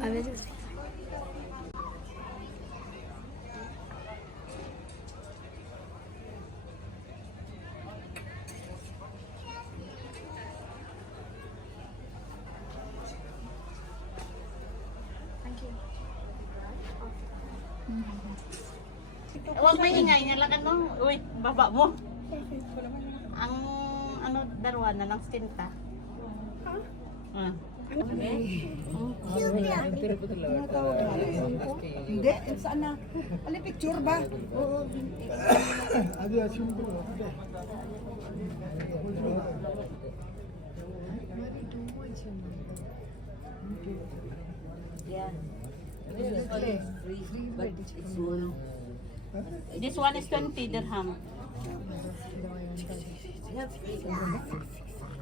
A veces sí. Huwag may ingay niya lang ano. Uy, baba mo. Ang ano, darwa na ng stinta. Ah. Hindi, saan na? Ano picture ba? This one is 20 dirham.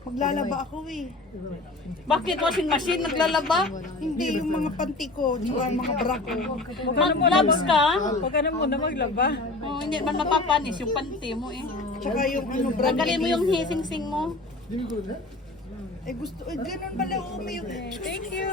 Maglalaba ako eh. Bakit washing machine naglalaba? Hindi, yung mga panty ko, di ba, mga bra ko. Mag-gloves ka? Huwag ka na muna maglaba. Oh, hindi man mapapanis yung panty mo eh. Tsaka yung ano, brand. Tanggalin mo yung hising-sing mo. Eh gusto, ganun pala, may yung... Thank you.